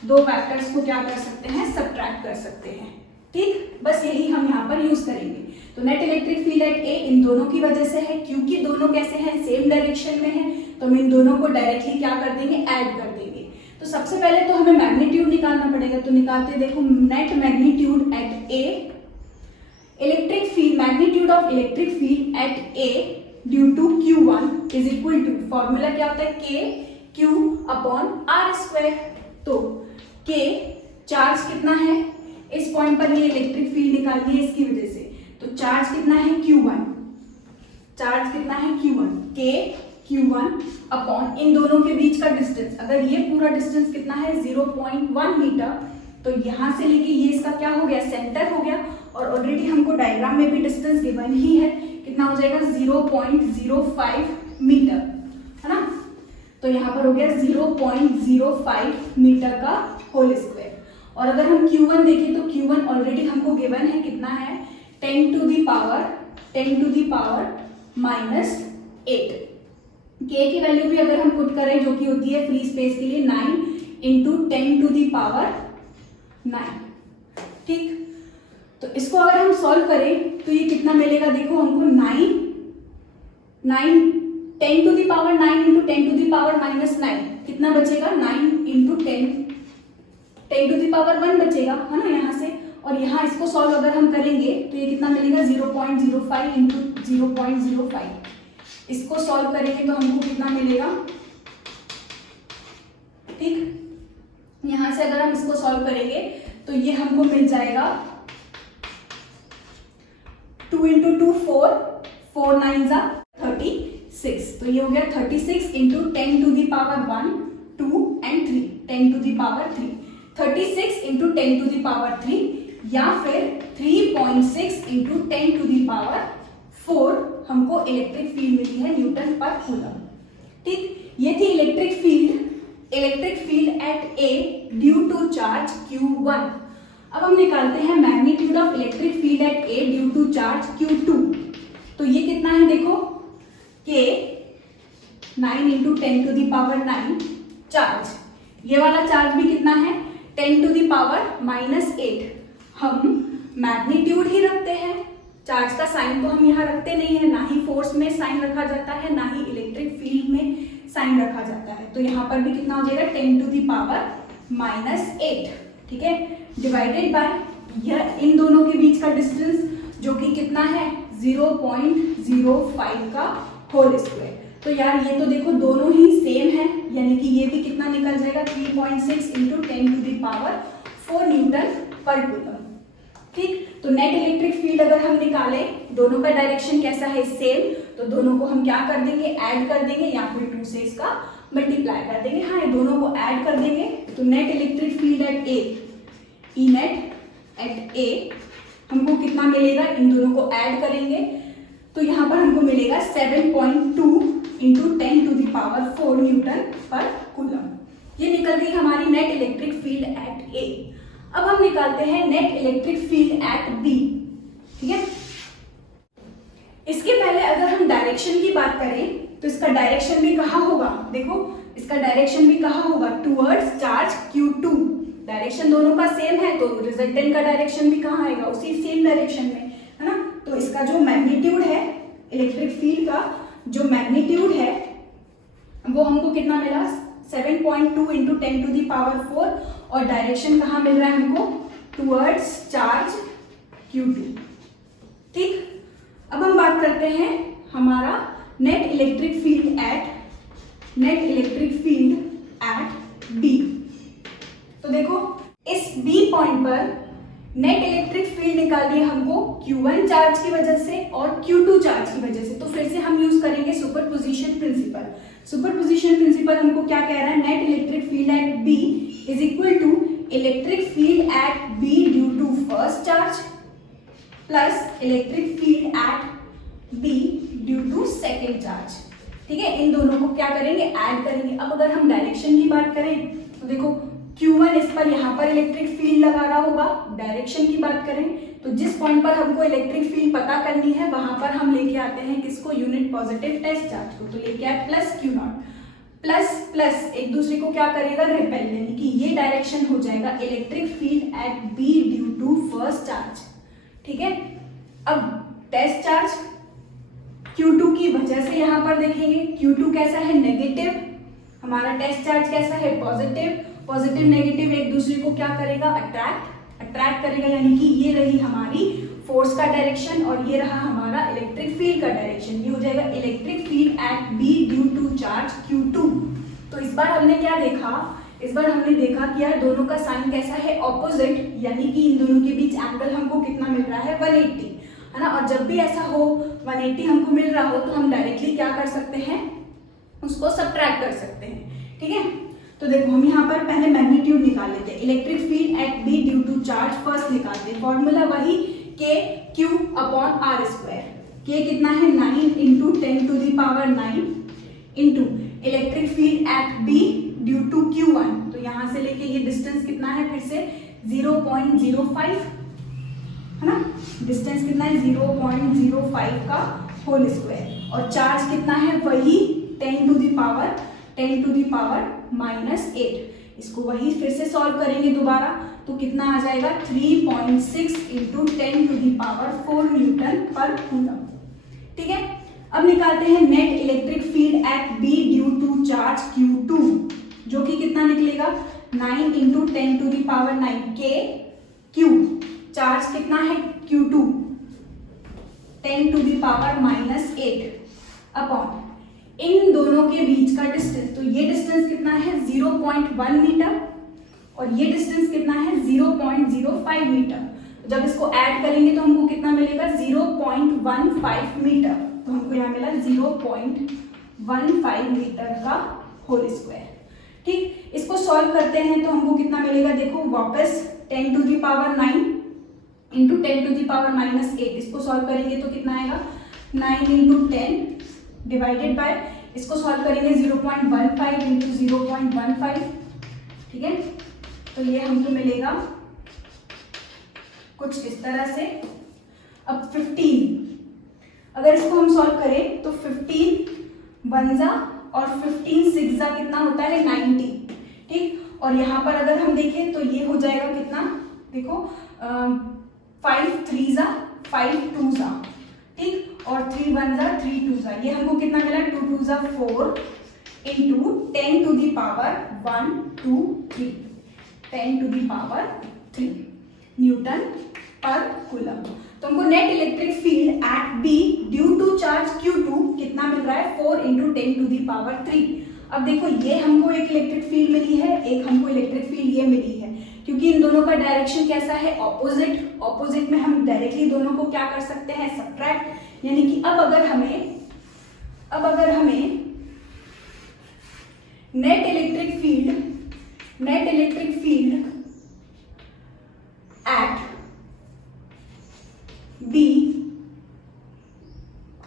दो वेक्टर्स को क्या कर सकते हैं, सबट्रैक्ट कर सकते हैं, ठीक। बस यही हम यहाँ पर यूज करेंगे। तो नेट इलेक्ट्रिक फील्ड एट ए इन दोनों की वजह से है, क्योंकि दोनों कैसे हैं, सेम डायरेक्शन में है, तो हम इन दोनों को डायरेक्टली क्या कर देंगे, ऐड कर देंगे। तो सबसे पहले तो हमें मैग्नीट्यूड निकालना पड़ेगा, तो निकालते देखो net magnitude at A, electric field, magnitude of electric field at A due to Q1 is equal to, formula क्या होता है, K Q upon R square. तो K चार्ज कितना है, इस पॉइंट पर ये इलेक्ट्रिक फील्ड निकालनी है इसकी वजह से, तो चार्ज कितना है Q1, चार्ज कितना है Q1, K Q1 अपॉन इन दोनों के बीच का डिस्टेंस, अगर ये पूरा डिस्टेंस कितना है 0.1 मीटर, तो यहां से लेके ये इसका क्या हो गया, सेंटर हो गया, और ऑलरेडी हमको डायग्राम में भी डिस्टेंस गिवन ही है, कितना हो जाएगा 0.05 मीटर, है ना। तो यहाँ पर हो गया 0.05 मीटर का होल स्क्वायर। और अगर हम Q1 देखें तो Q1 ऑलरेडी हमको गिवन है, कितना है 10 टू दी पावर -8। K की वैल्यू भी अगर हम पुट करें जो कि होती है फ्री स्पेस के लिए 9 इंटू 10 टू दी पावर 9, ठीक। तो इसको अगर हम सॉल्व करें तो ये कितना मिलेगा, देखो हमको 10 to the power 9 into 10 to the power -9 कितना बचेगा, 9 इंटू 10 टू दी पावर 1 बचेगा, है ना यहाँ से। और यहाँ इसको सॉल्व अगर हम करेंगे तो ये कितना मिलेगा 0.05 इंटू 0.05, इसको सॉल्व करेंगे तो हमको कितना मिलेगा, ठीक। यहां से अगर हम इसको सॉल्व करेंगे तो ये हमको मिल जाएगा 2 इंटू 2 4, 4 9 जा 36, तो ये हो गया 36 into 10 to the power 1 2 and 3, 10 to the power 3, 36 into 10 to the power 3, या फिर 3.6 इंटू 10 टू दी पावर 4 हमको इलेक्ट्रिक फील्ड मिली है न्यूटन पर कूलम, ठीक। ये थी electric field at A due to charge Q1। अब हम निकालते हैं magnitude of electric field at A due to charge Q2। तो ये कितना है देखो, K 9 into 10 to the power 9 charge, ये वाला चार्ज भी कितना है 10 टू दी पावर -8। हम मैग्नीट्यूड ही रखते हैं, चार्ज का साइन तो हम यहाँ रखते नहीं है, ना ही फोर्स में साइन रखा जाता है, ना ही इलेक्ट्रिक फील्ड में साइन रखा जाता है। तो यहाँ पर भी कितना हो जाएगा 10 टू दी पावर -8, ठीक है, डिवाइडेड बाय यह इन दोनों के बीच का डिस्टेंस जो कि कितना है 0.05 का होल स्क्वायर। तो यार ये तो देखो दोनों ही सेम है, यानी कि ये भी कितना निकल जाएगा 3.6 into 10 to the power 4 newton per coulomb, ठीक। तो नेट इलेक्ट्रिक फील्ड अगर हम निकालें, दोनों का डायरेक्शन कैसा है सेम, तो दोनों को हम क्या कर देंगे, ऐड कर देंगे, या फिर 2 से इसका मल्टीप्लाई कर देंगे। हाँ, ये दोनों को ऐड कर देंगे तो net electric field at A, E net at A हमको कितना मिलेगा, इन दोनों को ऐड करेंगे तो यहाँ पर हमको मिलेगा 7.2 into 10 to the power 4 newton per coulomb. ये निकल गई हमारी net electric field at A. अब हम निकालते हैं net electric field at B, ठीक है। इसके पहले अगर हम डायरेक्शन की बात करें तो इसका डायरेक्शन भी कहाँ होगा, देखो इसका डायरेक्शन भी कहाँ होगा, टुवर्ड्स चार्ज Q2। डायरेक्शन दोनों का सेम है तो रिजल्टेंट का डायरेक्शन भी कहाँ आएगा, उसी सेम डायरेक्शन में, है ना। तो इसका जो मैग्नीट्यूड है इलेक्ट्रिक फील्ड का, जो मैग्नीट्यूड है वो हमको कितना मिला 7.2 इंटू 10 टू दी पावर 4, और डायरेक्शन कहाँ मिल रहा है हमको, टुवर्ड्स चार्ज Q2, ठीक। अब हम बात करते हैं हमारा net electric field at B. तो देखो इस बी पॉइंट पर नेट इलेक्ट्रिक फील्ड निकालनी है हमको Q1 चार्ज की वजह से और Q2 चार्ज की वजह से। तो फिर से हम यूज करेंगे सुपरपोजिशन प्रिंसिपल। सुपरपोजिशन प्रिंसिपल हमको क्या कह रहा है, net electric field at B is equal to electric field at B due to first charge plus electric field at B due to second charge, ठीक है। इन दोनों को क्या करेंगे, ऐड करेंगे। अब अगर हम डायरेक्शन की बात करें तो देखो Q1 इस पर यहाँ पर इलेक्ट्रिक फील्ड लगा रहा होगा। डायरेक्शन की बात करें तो जिस पॉइंट पर हमको इलेक्ट्रिक फील्ड पता करनी है वहां पर हम लेके आते हैं किसको, यूनिट पॉजिटिव टेस्ट चार्ज को। तो लेके आए प्लस Q0, प्लस प्लस एक दूसरे को क्या करेगा, रिपेल, यानी कि ये डायरेक्शन हो जाएगा electric field at B due to first charge, ठीक है। अब टेस्ट चार्ज Q2 की वजह से यहाँ पर देखेंगे Q2 कैसा है, नेगेटिव, हमारा टेस्ट चार्ज कैसा है, पॉजिटिव, पॉजिटिव नेगेटिव एक दूसरे को क्या करेगा, अट्रैक्ट करेगा, यानी कि ये रही हमारी फोर्स का डायरेक्शन और ये रहा हमारा इलेक्ट्रिक फील्ड का डायरेक्शन। ये हो जाएगा electric field at B due to charge Q2। तो इस बार हमने क्या देखा, इस बार हमने देखा कि यार दोनों का साइन कैसा है, ऑपोजिट, यानी कि इन दोनों के बीच एंगल हमको कितना मिल रहा है, 180, है ना। और जब भी ऐसा हो 180 हमको मिल रहा हो तो हम डायरेक्टली क्या कर सकते हैं, उसको सब्ट्रैक्ट कर सकते हैं, ठीक है। तो देखो हम यहाँ पर पहले मैग्नीट्यूड निकाल लेते हैं। Electric field at B due to charge first निकालते हैं, फॉर्मूला वही KQ/R²। K कितना है, 9 into 10⁹ into electric field at B due to Q1। तो यहाँ से लेके ये डिस्टेंस कितना है, फिर से 0.05, है ना। डिस्टेंस कितना है, 0.05 का होल स्क्वायर, और चार्ज कितना है, वही 10⁻⁻⁻8। इसको वही फिर से सॉल्व करेंगे दोबारा, तो कितना आ जाएगा, 3.6 इंटू 10⁴ न्यूटन पर कूलम, ठीक है। अब निकालते हैं net electric field at B due to charge Q2, जो कि कितना निकलेगा, 9 इंटू 10⁹ Q। चार्ज कितना है Q2, 10⁻⁻8 अपॉन इन दोनों के बीच का डिस्टेंस। तो ये डिस्टेंस कितना है, 0.1 मीटर, और ये डिस्टेंस कितना है, 0.05 मीटर। जब इसको ऐड करेंगे तो हमको कितना मिलेगा, 0.15 मीटर। तो हमको यहाँ मिला 0.15 मीटर का होल स्क्वायर, ठीक। इसको सॉल्व करते हैं तो हमको कितना मिलेगा, देखो वापस 10⁻9 इंटू 10⁻⁻8। इसको सॉल्व करेंगे तो कितना आएगा, 9 इंटू 10 डिवाइडेड बाय, इसको सॉल्व करेंगे 0.15 इंटू 0.15, ठीक है। तो ये हमको मिलेगा कुछ इस तरह से। अब 15, अगर इसको हम सॉल्व करें तो 15 1 और 15 6 कितना होता है, 90, ठीक। और यहाँ पर अगर हम देखें तो ये हो जाएगा कितना, देखो 5 3 5 2, ठीक, और 3 1 3 2, ये हमको कितना मिला, 2 2 4 इंटू 10⁻1 2 3 10⁻3 न्यूटन पर कूलम। तो हमको net electric field at B due to charge Q2 कितना मिल रहा है, 4 इंटू 10⁻3। अब देखो ये हमको एक इलेक्ट्रिक फील्ड मिली है, एक हमको इलेक्ट्रिक फील्ड ये मिली है, क्योंकि इन दोनों का डायरेक्शन कैसा है, ऑपोजिट में हम डायरेक्टली दोनों को क्या कर सकते हैं, सब्ट्रैक्ट। यानी कि अब अगर हमें net electric field at B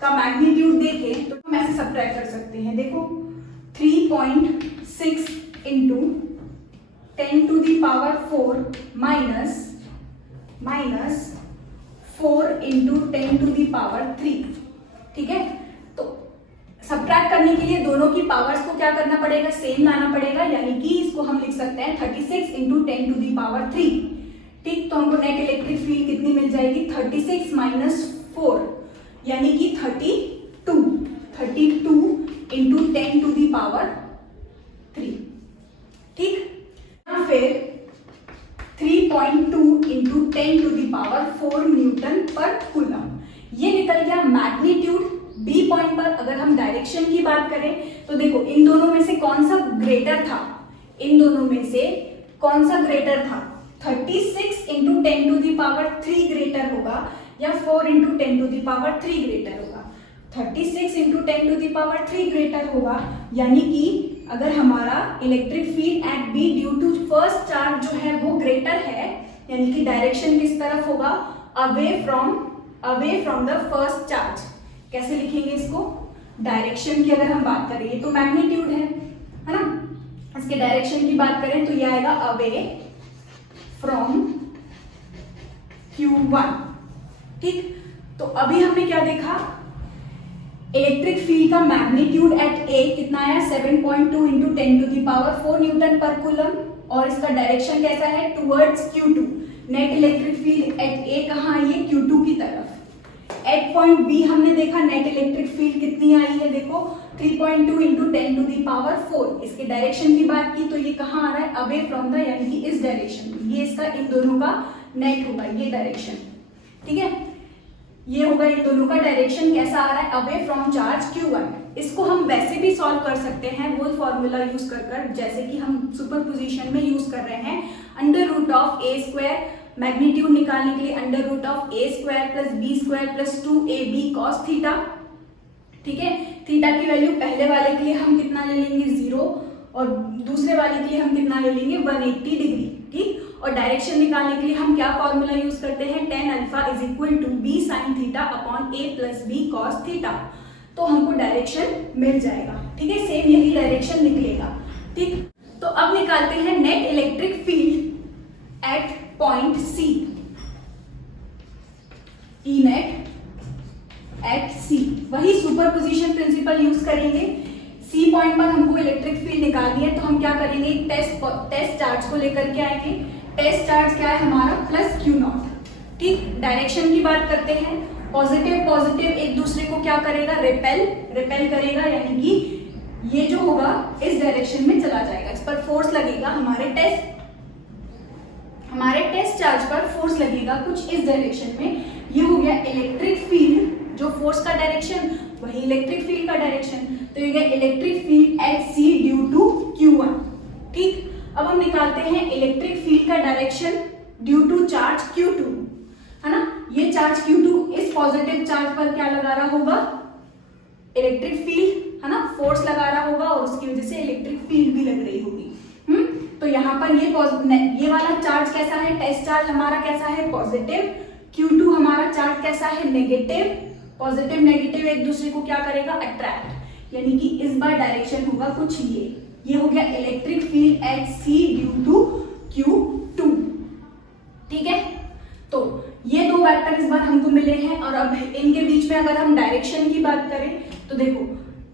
का मैग्नीट्यूड देखें तो हम ऐसे सब्ट्रैक्ट कर सकते हैं। देखो 3.6 इंटू 10⁴ माइनस 4 इंटू 10⁻3, ठीक है। तो सब्ट्रैक्ट करने के लिए दोनों की पावर्स को क्या करना पड़ेगा, सेम लाना पड़ेगा, यानी कि इसको हम लिख सकते हैं 36 इंटू 10⁻3, ठीक। तो हमको नेट इलेक्ट्रिक फील्ड कितनी मिल जाएगी, 36 माइनस 4 यानी कि 32 इंटू 10⁻3, ठीक। या फिर 3.2 इंटू 10⁴ न्यूटन पर कूलम। ये निकल गया मैग्नीट्यूड। बी पॉइंट पर अगर हम डायरेक्शन की बात करें तो देखो इन दोनों में से कौन सा ग्रेटर था, 36 इंटू 10⁻3 ग्रेटर होगा या 4 इंटू 10⁻3 ग्रेटर होगा। 36 इंटू 10⁻3 ग्रेटर होगा, यानी कि अगर हमारा electric field at B due to first charge जो है वो ग्रेटर है, यानी कि डायरेक्शन किस तरफ होगा, away from the first charge. कैसे लिखेंगे इसको, डायरेक्शन की अगर हम बात करें, ये तो मैग्नीट्यूड है ना, इसके डायरेक्शन की बात करें तो ये आएगा अवे फ्रॉम Q1, ठीक। तो अभी हमने क्या देखा, इलेक्ट्रिक फील्ड का मैग्नीट्यूड एट ए कितना आया, 7.2 इंटू 10⁴ न्यूटन पर कूलम, और इसका डायरेक्शन कैसा है, towards Q2। Net electric field at A कहाँ आई है, Q2 की तरफ। एट पॉइंट बी हमने देखा नेट इलेक्ट्रिक फील्ड कितनी आई है, देखो 3.2 इंटू 10 टू दी पावर 4। इसके डायरेक्शन की बात की तो ये कहाँ आ रहा है, अवे फ्रॉम द, यानी कि इस डायरेक्शन में। ये इसका इन दोनों का नेट होगा, ये डायरेक्शन, ठीक है। ये होगा इन दोनों का डायरेक्शन कैसा आ रहा है, अवे फ्रॉम चार्ज Q1। इसको हम वैसे भी सॉल्व कर सकते हैं वो फॉर्मूला यूज कर जैसे कि हम सुपरपोजिशन में यूज कर रहे हैं। Under root of a square, magnitude निकालने के लिए under root of a square plus B square plus 2ab cos theta, ठीक है। थीटा की वैल्यू पहले वाले के लिए हम कितना ले लेंगे 0 और दूसरे वाले के लिए हम कितना ले लेंगे 180 डिग्री, ठीक। और डायरेक्शन निकालने के लिए हम क्या फॉर्मूला यूज करते हैं, tan alpha is equal to b sin theta upon a plus b cos theta. तो हमको डायरेक्शन मिल जाएगा, ठीक है। सेम यही डायरेक्शन निकलेगा, ठीक। तो अब निकालते हैं net electric field eight point C, E net at C। वही सुपरपोजिशन प्रिंसिपल यूज करेंगे। C पॉइंट पर हमको इलेक्ट्रिक फील्ड निकालनी है, तो हम क्या करेंगे, टेस्ट चार्ज को लेकर के आएंगे। टेस्ट चार्ज क्या है हमारा, प्लस Q0, ठीक। डायरेक्शन की बात करते हैं, पॉजिटिव पॉजिटिव एक दूसरे को क्या करेगा, रिपेल करेगा, यानी कि ये जो होगा इस डायरेक्शन में चला जाएगा। इस पर फोर्स लगेगा, हमारे टेस्ट चार्ज पर फोर्स लगेगा कुछ इस डायरेक्शन में। ये हो गया इलेक्ट्रिक फील्ड, जो फोर्स का डायरेक्शन वही इलेक्ट्रिक फील्ड का डायरेक्शन। तो ये गया electric field at C due to Q1, ठीक। अब हम निकालते हैं इलेक्ट्रिक फील्ड का direction due to charge Q2, है ना। ये चार्ज Q2 इस पॉजिटिव चार्ज पर क्या लगा रहा होगा, इलेक्ट्रिक फील्ड, है ना, फोर्स लगा रहा होगा और उसकी वजह से इलेक्ट्रिक फील्ड भी लग रही होगी। तो यहाँ पर ये वाला चार्ज कैसा है, टेस्ट चार्ज हमारा कैसा है, पॉजिटिव। Q2 हमारा चार्ज कैसा है, नेगेटिव। पॉजिटिव नेगेटिव एक दूसरे को क्या करेगा, अट्रैक्ट, यानी कि इस बार डायरेक्शन होगा कुछ ये हो गया electric field at C due to Q2, ठीक है। तो ये दो वेक्टर इस बार हमको मिले हैं और अब इनके बीच में अगर हम डायरेक्शन की बात करें तो देखो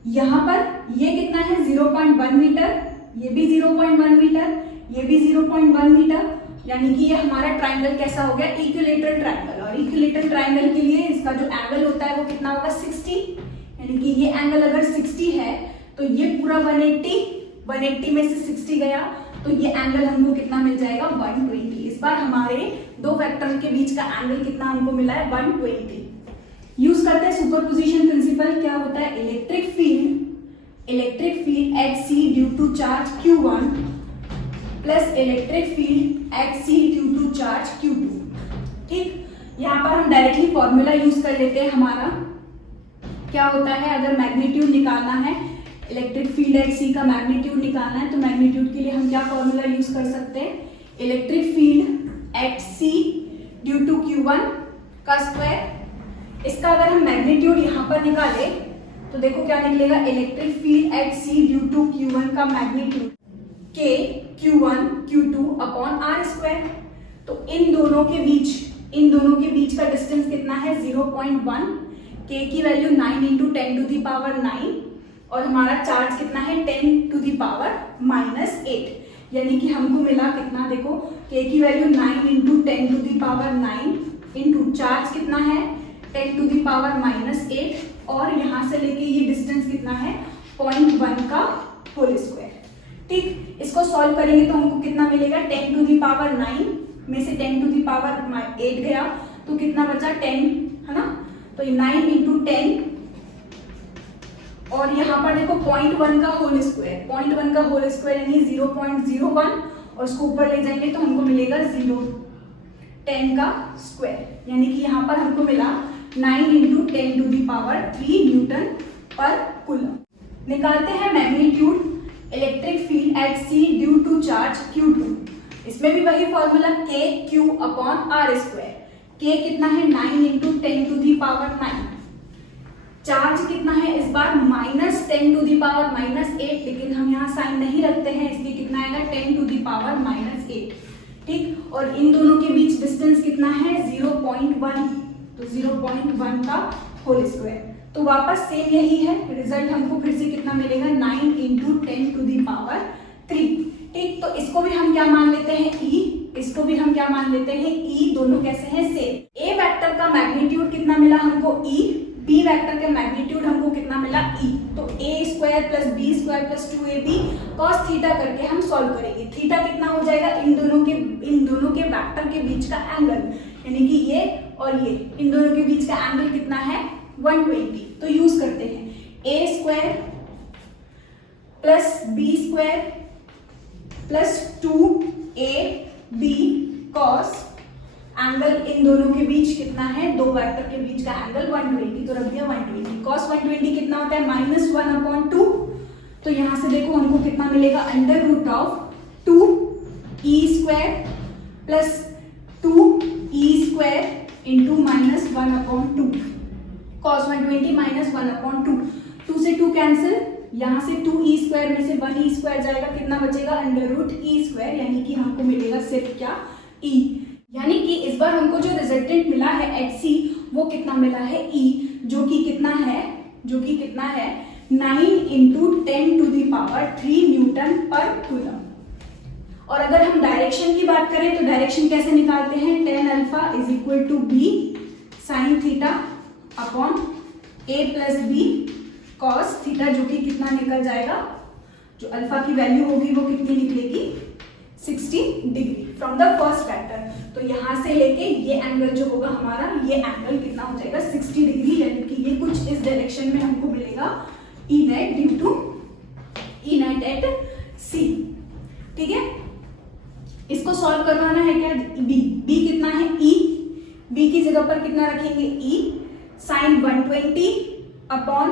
यहाँ पर ये कितना है 0.1 मीटर, ये भी 0.1 मीटर, ये भी 0.1 मीटर, यानी कि ये हमारा ट्राइंगल कैसा हो गया, इक्विलेटरल ट्राइंगल। और इक्विलेटरल ट्राइंगल के लिए इसका जो एंगल होता है वो कितना होगा 60, यानी कि ये एंगल अगर 60 है तो ये पूरा 180 में से 60 गया तो ये एंगल हमको कितना मिल जाएगा 120। इस बार हमारे दो वेक्टर के बीच का एंगल कितना हमको मिला है 120। यूज करते हैं सुपरपोजिशन प्रिंसिपल। क्या होता है, electric field at C due to charge Q1 plus electric field at C due to charge Q2, ठीक। यहाँ पर हम डायरेक्टली फॉर्मूला यूज कर लेते हैं। हमारा क्या होता है, अगर मैग्नीट्यूड निकालना है, इलेक्ट्रिक फील्ड एट C का मैग्नीट्यूड निकालना है, तो मैग्नीट्यूड के लिए हम क्या फॉर्मूला यूज कर सकते हैं, electric field at C due to Q1 का स्क्वायर। इसका अगर हम मैग्नीट्यूड यहाँ पर निकाले तो देखो क्या निकलेगा, electric field at C due to Q1 का magnitude K Q1 Q2 upon R square. तो इन दोनों के बीच का डिस्टेंस कितना है 0.1। K की value 9 into 10 to the power 9 और हमारा चार्ज कितना है 10 टू दी पावर -8, यानी कि हमको मिला कितना, देखो K की value 9 into 10 to the power 9 into charge कितना है 10 टू दी पावर -8 और यहाँ से लेके ये डिस्टेंस कितना है 0.1 का होल स्क्वायर, ठीक। इसको सॉल्व करेंगे तो हमको कितना मिलेगा 10 टू दी पावर 9 में से 10 टू दी पावर 8 गया तो कितना बचा 10, है ना। तो 9 इंटू 10 और यहाँ पर देखो 0.1 का होल स्क्वायर, 0.1 का होल स्क्वायर यानी 0.01 और उसको ऊपर ले जाएंगे तो हमको मिलेगा 10 का स्क्वायर, यानी कि यहाँ पर हमको मिला 9 into 10 to the power 3 newton per coulomb. निकालते हैं magnitude electric field at C due to charge Q2। इसमें भी वही formula K Q upon R square. K कितना है 9 into 10 to the power 9, charge कितना है इस बार -10 टू दी पावर -8, लेकिन हम यहाँ साइन नहीं रखते हैं इसलिए कितना आएगा 10 टू दी पावर -8, ठीक। और इन दोनों के बीच डिस्टेंस कितना है 0.1, तो 0.1 का होल स्क्वायर। तो वापस सेम यही है, रिजल्ट हमको फिर से कितना मिलेगा 9 इंटू 10 टू दी पावर 3, ठीक। तो इसको भी हम क्या मान लेते हैं E, इसको भी हम क्या मान लेते हैं E, दोनों कैसे हैं सेम। A वेक्टर का मैग्नीट्यूड कितना मिला हमको E, बी वेक्टर का मैग्नीट्यूड हमको कितना मिला ई, तो A square plus B square plus 2ab cos theta करके हम सॉल्व करेंगे। थीटा कितना हो जाएगा, इन दोनों के वेक्टर के बीच का एंगल, यानी कि ये और ये, इन दोनों के बीच का एंगल कितना है 120। तो यूज करते हैं A square plus B square plus 2ab cos angle इन दोनों के बीच कितना है, दो वेक्टर के बीच का एंगल 120, तो रख दिया 120। कॉस 120 कितना होता है -1/2। तो यहां से देखो हमको कितना मिलेगा, under root of 2e² plus 2e² into -1/2। Cos 120 -1/2, 2 से 2 कैंसिल, यहां से 2e² में से 1e² जाएगा, कितना बचेगा अंडर रूट e², यानी कि हमको मिलेगा सिर्फ क्या e, यानी कि इस बार हमको जो रिजल्टेंट मिला है HC वो कितना मिला है E, जो कि कितना है 9 इंटू 10⁻³ न्यूटन पर कूलम। और अगर हम डायरेक्शन की बात करें तो डायरेक्शन कैसे निकालते हैं, tan alpha is equal to b sine theta upon a plus b cos theta, जो कि कितना निकल जाएगा, जो अल्फा की वैल्यू होगी वो कितनी निकलेगी 60 degree from the first factor. तो यहां से लेके ये एंगल जो होगा हमारा, ये एंगल कितना हो जाएगा 60 डिग्री, यानी कि ये कुछ इस डायरेक्शन में हमको मिलेगा E net due to E net at C। ठीक है, इसको सॉल्व करवाना है क्या, B कितना है E, B की जगह पर कितना रखेंगे E साइन 120 अपॉन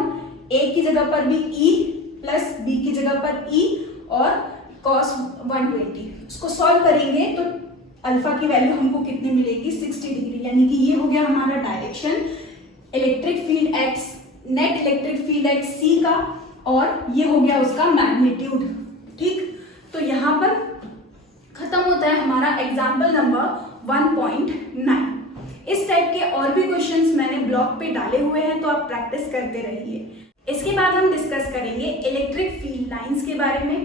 A की जगह पर भी E प्लस B की जगह पर E और cos 120। उसको सॉल्व करेंगे तो अल्फा की वैल्यू हमको कितनी मिलेगी 60 डिग्री, यानी कि ये हो गया हमारा direction electric field x, net electric field x C का, और ये हो गया उसका मैग्नीट्यूड। ठीक, तो यहाँ पर खत्म होता है हमारा एग्जाम्पल नंबर 1.9। इस टाइप के और भी क्वेश्चंस मैंने ब्लॉग पे डाले हुए हैं, तो आप प्रैक्टिस करते रहिए। इसके बाद हम डिस्कस करेंगे इलेक्ट्रिक फील्ड लाइंस के बारे में।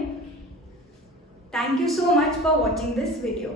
Thank you so much for watching this video.